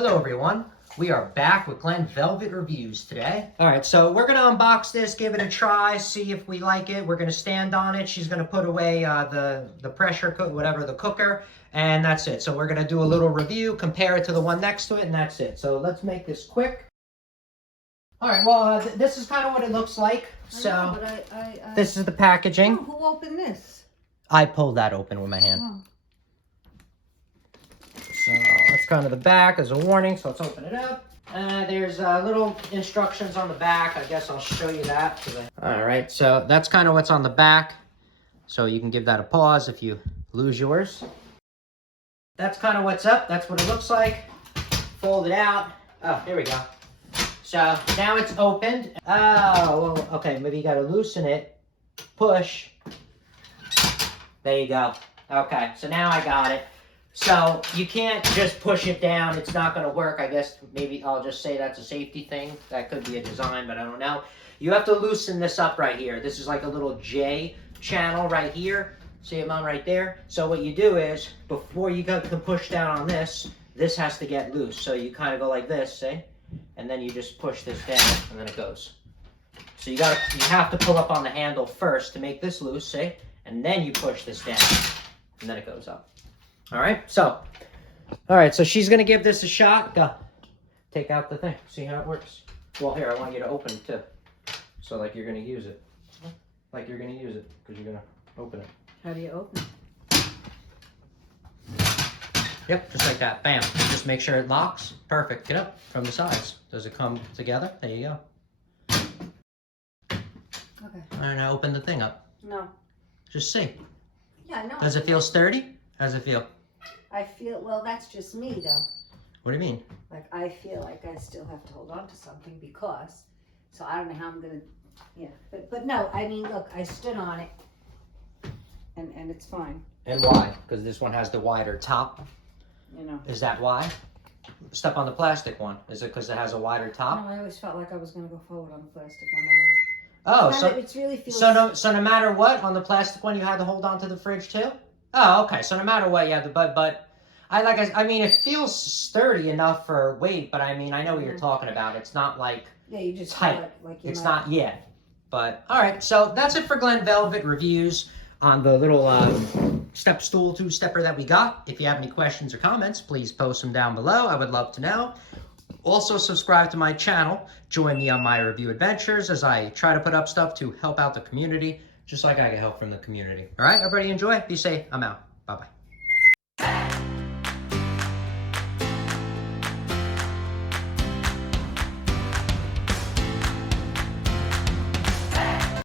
Hello everyone, we are back with Glen Velvet Reviews today. Alright, so we're going to unbox this, give it a try, see if we like it. We're going to stand on it. She's going to put away the pressure cooker, whatever, the cooker, and that's it. So we're going to do a little review, compare it to the one next to it, and that's it. So let's make this quick. Alright, well, this is kind of what it looks like. So, this is the packaging. Oh, who opened this? I pulled that open with my hand. Oh. So that's kind of the back as a warning, so let's open it up. There's little instructions on the back. I guess I'll show you that. All right, so that's kind of what's on the back. So you can give that a pause if you lose yours. That's kind of what's up. That's what it looks like. Fold it out. Oh, here we go. So now it's opened. Oh, well, okay, maybe you got to loosen it. Push. There you go. Okay, so now I got it. So you can't just push it down. It's not going to work. I guess maybe I'll just say that's a safety thing. That could be a design, but I don't know. You have to loosen this up right here. This is like a little J channel right here. See it on right there? So what you do is, before you can push down on this, this has to get loose. So you kind of go like this, see? And then you just push this down, and then it goes. So you have to pull up on the handle first to make this loose, see? And then you push this down, and then it goes up. All right, so she's gonna give this a shot. Go, take out the thing, see how it works. Well, here, I want you to open it too. So like you're gonna use it. Like you're gonna use it, because you're gonna open it. How do you open it? Yep, just like that, bam. Just make sure it locks, perfect. Get up from the sides. Does it come together? There you go. Okay. All right, now open the thing up. No. Just see. Yeah, no. Does it feel sturdy? How does it feel? I feel, well, that's just me though. What do you mean? Like, I feel like I still have to hold on to something because, so I don't know how I'm gonna, yeah. But no, I mean, look, I stood on it and it's fine. And why? Because this one has the wider top. You know. Is that why? Step on the plastic one. Is it because it has a wider top? No, I always felt like I was gonna go forward on the plastic one anyway. Oh, So it really feels. so no matter what, on the plastic one you had to hold on to the fridge too? Oh, okay. So no matter what, you have the but I mean it feels sturdy enough for weight, but I mean I know what you're talking about. It's not like you just tight. feel it, like you're It's not yet. But all right, so that's it for Glen Velvet Reviews on the little step stool two-stepper that we got. If you have any questions or comments, please post them down below. I would love to know. Also, subscribe to my channel. Join me on my review adventures as I try to put up stuff to help out the community, just like I get help from the community. All right, everybody enjoy. Be safe. I'm out. Bye-bye.